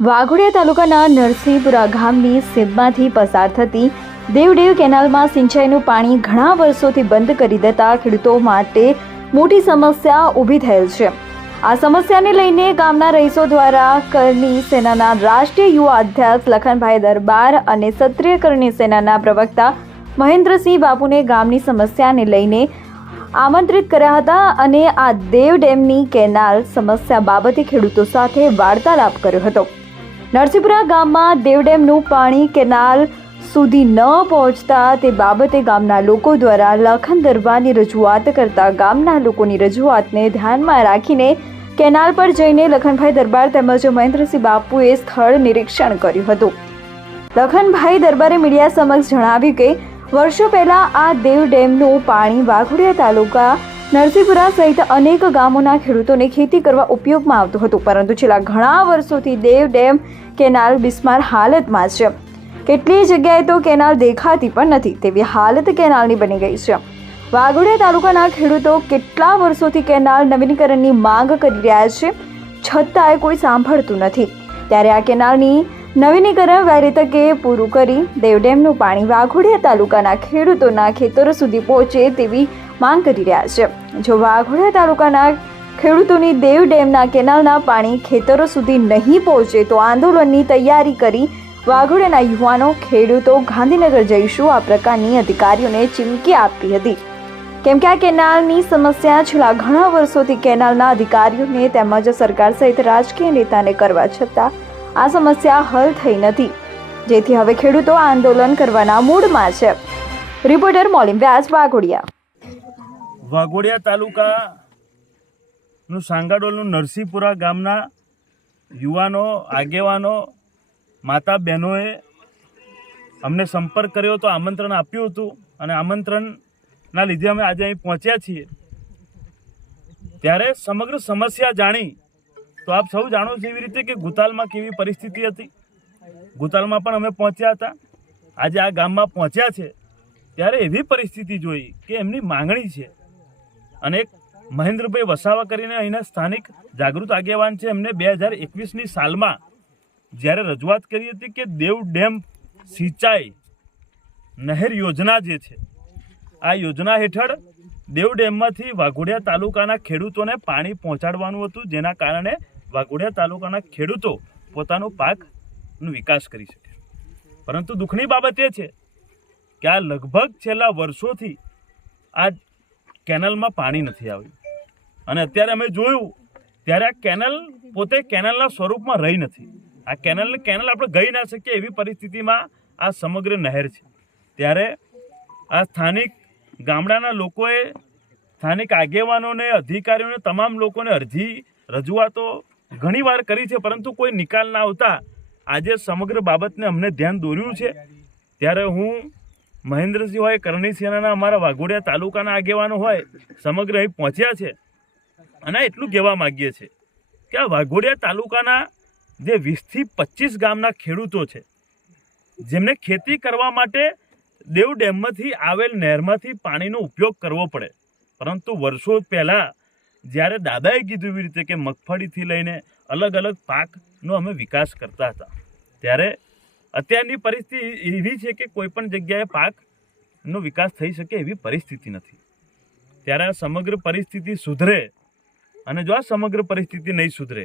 વાઘોડિયા તાલુકાના નરસિંહપુરા ગામની સીમમાંથી પસાર થતી દેવડેવ કેનાલમાં સિંચાઈનું પાણી ઘણા વર્ષોથી બંધ કરી દેતા ખેડૂતો માટે મોટી સમસ્યા ઊભી થયેલ છે. આ સમસ્યાને લઈને ગામના રહીશો દ્વારા કરણી સેનાના રાષ્ટ્રીય યુવા અધ્યક્ષ લખનભાઈ દરબાર અને ક્ષત્રિય કરણી સેનાના પ્રવક્તા મહેન્દ્રસિંહ બાપુને ગામની સમસ્યાને લઈને આમંત્રિત કર્યા હતા અને આ દેવ ડેમની કેનાલ સમસ્યા બાબતે ખેડૂતો સાથે વાર્તાલાપ કર્યો હતો. નરસિંહપુરા ગામમાં દેવડેમનું પાણી કેનાલ સુધી ન પહોંચતા તે બાબતે ગામના લોકો દ્વારા લખન દરબારની રજૂઆત કરતા ગામના લોકોની રજૂઆતને ધ્યાનમાં રાખીને કેનાલ પર જઈને લખનભાઈ દરબાર તેમજ મહેન્દ્રસિંહ બાપુએ સ્થળ નિરીક્ષણ કર્યું હતું. લખનભાઈ દરબારે મીડિયા સમક્ષ જણાવ્યું કે, વર્ષો પહેલાં આ દેવ ડેમનું પાણી વાઘોડિયા તાલુકા નરસિંહપુરા સહિત અનેક ગામોના ખેડૂતોને ખેતી કરવા ઉપયોગમાં આવતું હતું, પરંતુ છેલ્લા ઘણા વર્ષોથી દેવ ડેમ કેનાલ બિસ્માર હાલતમાં છે. કેટલીય જગ્યાએ તો કેનાલ દેખાતી પણ નથી, તેવી હાલત કેનાલની બની ગઈ છે. વાઘોડિયા તાલુકાના ખેડૂતો કેટલા વર્ષોથી કેનાલ નવીનીકરણની માંગ કરી રહ્યા છે, છતાંય કોઈ સાંભળતું નથી. ત્યારે આ કેનાલની નવીનીકરણ વહેલી તકે પૂરું કરી દેવડેમનું પાણી વાઘોડિયા તાલુકાના ખેડૂતોના ખેતરો સુધી પહોંચે તેવી માંગ કરી રહ્યા છે. જો વાઘોડિયા તાલુકાના ખેડૂતોની દેવ ડેમના કેનાલના પાણી ખેતરો સુધી નહીં પહોંચે તો આંદોલનની તૈયારી કરી વાઘોડિયાના યુવાનો, ખેડૂતો, ગાંધીનગર જઈશું. આ પ્રકારની અધિકારીઓને ચીમકી આપી હતી. કેમ કે આ કેનાલની સમસ્યા છેલ્લા ઘણા વર્ષોથી કેનાલના અધિકારીઓને તેમજ સરકાર સહિત રાજકીય નેતાને કરવા છતાં આ સમસ્યા હલ થઈ નથી. જેથી હવે ખેડૂતો આંદોલન કરવાના મૂડમાં છે. રિપોર્ટર મોલિમ વ્યાસ, વાઘોડિયા. વાઘોડિયા તાલુકાનું સાંગાડોલનું નરસિંહપુરા ગામના યુવાનો, આગેવાનો, માતા બહેનોએ અમને સંપર્ક કર્યો તો આમંત્રણ આપ્યું હતું અને આમંત્રણના લીધે અમે આજે અહીં પહોંચ્યા છીએ. ત્યારે સમગ્ર સમસ્યા જાણી તો આપ સૌ જાણો છો એવી રીતે કે ગુતાલમાં કેવી પરિસ્થિતિ હતી. ગુતાલમાં પણ અમે પહોંચ્યા હતા. આજે આ ગામમાં પહોંચ્યા છે. ત્યારે એવી પરિસ્થિતિ જોઈ કે એમની માંગણી છે. અને એક મહેન્દ્રભાઈ વસાવા કરીને અહીંના સ્થાનિક જાગૃત આગેવાન છે. એમને બે હજાર એકવીસની સાલમાં જ્યારે રજૂઆત કરી હતી કે દેવ ડેમ સિંચાઈ નહેર યોજના જે છે, આ યોજના હેઠળ દેવ ડેમમાંથી વાઘોડિયા તાલુકાના ખેડૂતોને પાણી પહોંચાડવાનું હતું, જેના કારણે વાઘોડિયા તાલુકાના ખેડૂતો પોતાનો પાકનો વિકાસ કરી શકે. પરંતુ દુઃખની બાબત એ છે કે આ લગભગ છેલ્લા વર્ષોથી આ કેનલમાં પાણી નથી આવ્યું. અને અત્યારે અમે જોયું, ત્યારે આ કેનલ પોતે કેનલના સ્વરૂપમાં રહી નથી. આ કેનલ કેનલ આપણે ગઈ ના શકીએ એવી પરિસ્થિતિમાં આ સમગ્ર નહેર છે. ત્યારે આ સ્થાનિક ગામડાના લોકોએ, સ્થાનિક આગેવાનોને, અધિકારીઓને, તમામ લોકોને અરજી રજૂઆતો ઘણીવાર કરી છે, પરંતુ કોઈ નિકાલ ના આવતા આજે સમગ્ર બાબતને અમને ધ્યાન દોર્યું છે. ત્યારે હું મહેન્દ્રસિંહ હોય કરણી સેનાના અમારા વાઘોડિયા તાલુકાના આગેવાનો હોય, સમગ્ર અહીં પહોંચ્યા છે અને એટલું કહેવા માગીએ છીએ કે આ વાઘોડિયા તાલુકાના જે વીસથી પચીસ ગામના ખેડૂતો છે, જેમને ખેતી કરવા માટે દેવ ડેમમાંથી આવેલ નહેરમાંથી પાણીનો ઉપયોગ કરવો પડે. પરંતુ વર્ષો પહેલાં જ્યારે દાદાએ કીધું એવી રીતે કે મગફળીથી લઈને અલગ અલગ પાકનો અમે વિકાસ કરતા હતા, ત્યારે અત્યારની પરિસ્થિતિ એવી છે કે કોઈ પણ જગ્યાએ પાકનો વિકાસ થઈ શકે એવી પરિસ્થિતિ નથી. ત્યારે આ સમગ્ર પરિસ્થિતિ સુધરે અને જો આ સમગ્ર પરિસ્થિતિ નહીં સુધરે,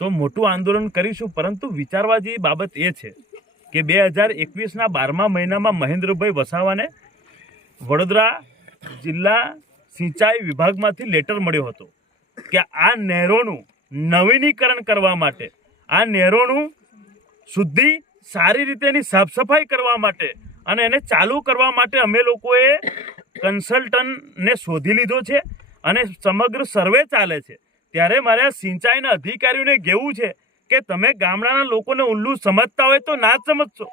તો મોટું આંદોલન કરીશું, પરંતુ વિચારવા જેવી બાબત એ છે કે બે હજાર એકવીસના બારમા મહિનામાં મહેન્દ્રભાઈ વસાવાને વડોદરા જિલ્લા સિંચાઈ વિભાગમાંથી લેટર મળ્યો હતો કે આ નહેરોનું નવીનીકરણ કરવા માટે, આ નહેરોનું શુદ્ધિ સારી રીતે એની સાફ સફાઈ કરવા માટે અને એને ચાલુ કરવા માટે અમે લોકોએ કન્સલ્ટન્ટને શોધી લીધો છે અને સમગ્ર સર્વે ચાલે છે. ત્યારે મારે સિંચાઈના અધિકારીઓને કહેવું છે કે તમે ગામડાના લોકોને ઉલ્લુ સમજતા હોય તો ના જ સમજશો.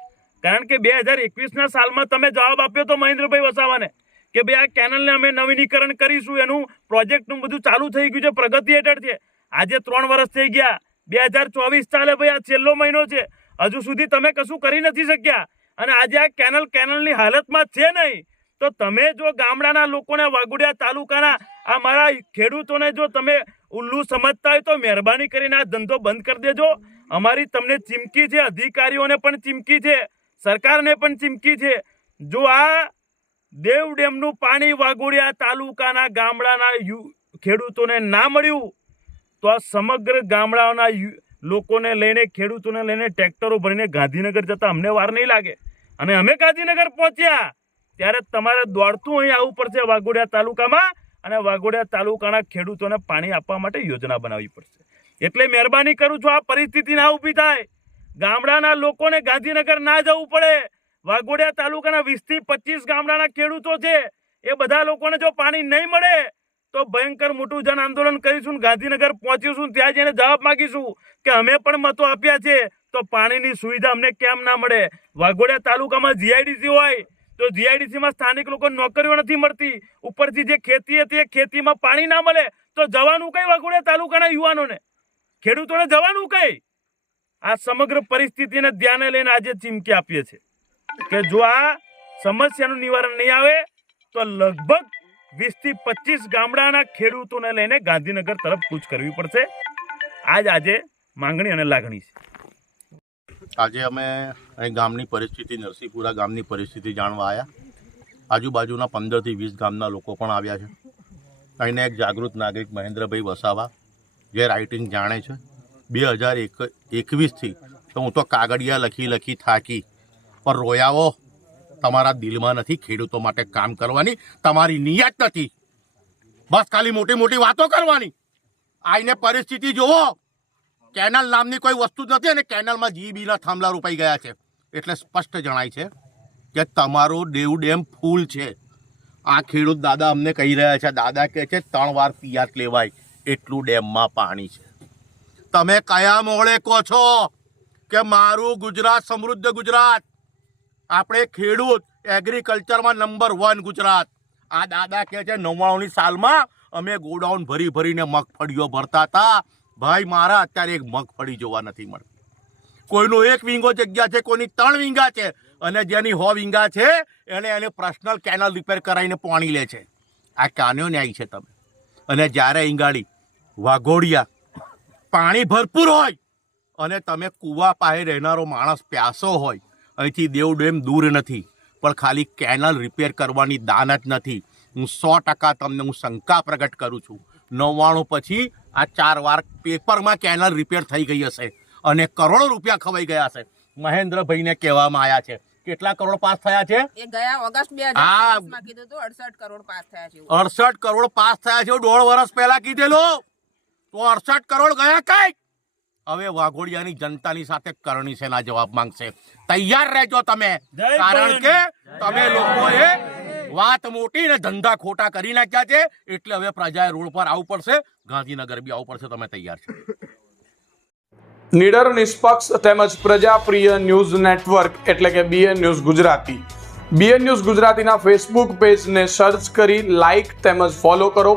કારણ કે બે હજાર એકવીસના સાલમાં તમે જવાબ આપ્યો તો મહેન્દ્રભાઈ વસાવાને કે ભાઈ આ કેનલને અમે નવીનીકરણ કરીશું, એનું પ્રોજેક્ટનું બધું ચાલુ થઈ ગયું છે, પ્રગતિ હેઠળ છે. આજે ત્રણ વર્ષ થઈ ગયા, બે હજાર ચોવીસ ચાલે ભાઈ, આ છેલ્લો મહિનો છે. હજુ સુધી તમે કશું કરી નથી શક્યા. અને આજે આ કેનલ કેનલની હાલતમાં છે નહીં. તો તમે જો ગામડાના લોકોને વાઘોડિયા તાલુકાના આ મારા ખેડૂતોને જો તમે ઉલ્લુ સમજતા હોય તો મહેરબાની કરીને આ ધંધો બંધ કરી દેજો. અમારી તમને ચીમકી છે, અધિકારીઓને પણ ચીમકી છે, સરકારને પણ ચીમકી છે. જો આ દેવ ડેમનું પાણી વાઘોડિયા તાલુકાના ગામડાના ખેડૂતોને ના મળ્યું, તો આ સમગ્ર ગામડાઓના લોકોને લઈને, ખેડૂતોને લઈને, ટ્રેક્ટરો ભરીને ગાંધીનગર જતા અમને વાર નહીં લાગે. અને અમે ગાંધીનગર પહોંચ્યા ત્યારે તમારે દોડતું અહીં આવવું પડશે વાઘોડિયા તાલુકામાં અને વાઘોડિયા તાલુકાના ખેડૂતોને પાણી આપવા માટે યોજના બનાવવી પડશે. એટલે મહેરબાની કરું છું, આ પરિસ્થિતિ ના ઊભી થાય. ગામડાના લોકોને ગાંધીનગર ના જવું પડે. વાઘોડિયા તાલુકાના વીસથી પચીસ ગામડાના ખેડૂતો છે. એ બધા લોકોને જો પાણી નહીં મળે તો ભયંકર મોટું જન આંદોલન કરીશું ગાંધીનગર પહોંચીશું ત્યાં જઈને જવાબ માગીશું કે અમે પણ મતો આપ્યા છે, તો પાણીની સુવિધા અમને કેમ ના મળે? વાઘોડિયા તાલુકામાં જીઆઈડીસી હોય, તો જીઆઈડીસીમાં સ્થાનિક લોકો નોકરીઓ નથી મળતી. ઉપરથી જે ખેતી હતી એ ખેતીમાં પાણી ના મળે, તો જવાનું કઈ વાઘોડિયા તાલુકાના યુવાનોને? ખેડૂતોને જવાનું કઈ? આ સમગ્ર પરિસ્થિતિને ધ્યાને લઈને આજે ચીમકી આપીએ છીએ કે જો આ સમસ્યાનું નિવારણ નહીં આવે, તો લગભગ વીસથી પચીસ ગામડાના ખેડૂતોને લઈને ગાંધીનગર તરફ કૂચ કરવી પડશે. આજ આજે માંગણી અને લાગણી છે. આજે અમે અહીં ગામની પરિસ્થિતિ નરસિંહપુરા ગામની પરિસ્થિતિ જાણવા આવ્યા આજુબાજુના પંદરથી વીસ ગામના લોકો પણ આવ્યા છે. અહીંના એક જાગૃત નાગરિક મહેન્દ્રભાઈ વસાવા, જે રાઇટિંગ જાણે છે. બે હજાર એક, એકવીસથી, તો હું તો કાગળિયા લખી લખી થાકી. પણ રોયાવો તમારા દિલમાં નથી ખેડૂતો માટે કામ કરવાની, તમારી નિયત નથી. બસ ખાલી મોટી મોટી વાતો કરવાની. આઈને પરિસ્થિતિ જોવો. કેનલ નામની કોઈ વસ્તુ જ નથી અને કેનલમાં જીબીના થાંભલા રોપાઈ ગયા છે. એટલે સ્પષ્ટ જણાય છે કે તમારો દેવ ડેમ ફૂલ છે. આ ખેડૂત દાદા અમને કહી રહ્યા છે, દાદા કહે છે, ત્રણ વાર પિયાત લેવાય, એટલું ડેમમાં પાણી છે. તમે કયા મોળે કહો છો કે મારું ગુજરાત સમૃદ્ધ ગુજરાત? આપણે ખેડૂત એગ્રીકલ્ચરમાં નંબર વન ગુજરાત. આ દાદા કહે છે નવ્વાણુંની સાલમાં અમે ગોડાઉન ભરી ભરીને મગફળીઓ ભરતા હતા. ભાઈ, મારા અત્યારે એક મગફળી જોવા નથી મળતી. કોઈનો એક વિંગો જગ્યા છે, કોઈની ત્રણ વિંગા છે અને જેની હો વિંગા છે, એને એને પર્સનલ કેનલ રિપેર કરાવીને પાણી લે છે. આ કાન્યો ન્યાય છે તમે. અને જ્યારે ઈંગાડી વાઘોડિયા, પાણી ભરપૂર હોય અને તમે કૂવા પાસે રહેનારો માણસ પ્યાસો હોય અહીંથી દેવ ડેમ દૂર નથી પણ ખાલી કેનલ રિપેર કરવાની દાનત નથી. હું સો ટકા તમને હું શંકા પ્રગટ કરું છું. નવ્વાણું પછી આ ચાર વાર પેપરમાં કેનલ રિપેર થઈ ગઈ હશે અને કરોડો રૂપિયા ખવાઈ ગયા છે મહેન્દ્રભાઈને કહેવામાં આવ્યા છે. કેટલા કરોડ પાસ થયા છે? અડસઠ કરોડ પાસ થયા છે દોઢ વર્ષ પહેલા કીધેલું. તો અડસઠ કરોડ ગયા કઈ હવે વાઘોડિયાની જનતાની સાથે કરણી સેના જવાબ માંગશે. તૈયાર રહેજો તમે કારણ કે તમે લોકોએ વાત મોટી ને ધંધા ખોટા કરી નાખ્યા છે. એટલે હવે પ્રજાએ રોડ પર આવવું પડશે. ગાંધીનગર બી આવવું પડશે. તમે તૈયાર છો. નીડર નિષ્પક્ષ તેમજ પ્રજાપ્રિય ન્યૂઝ નેટવર્ક એટલે કે BN news Gujarati. BN news ગુજરાતીના ફેસબુક પેજને સર્ચ કરી લાઇક તેમજ ફોલો કરો.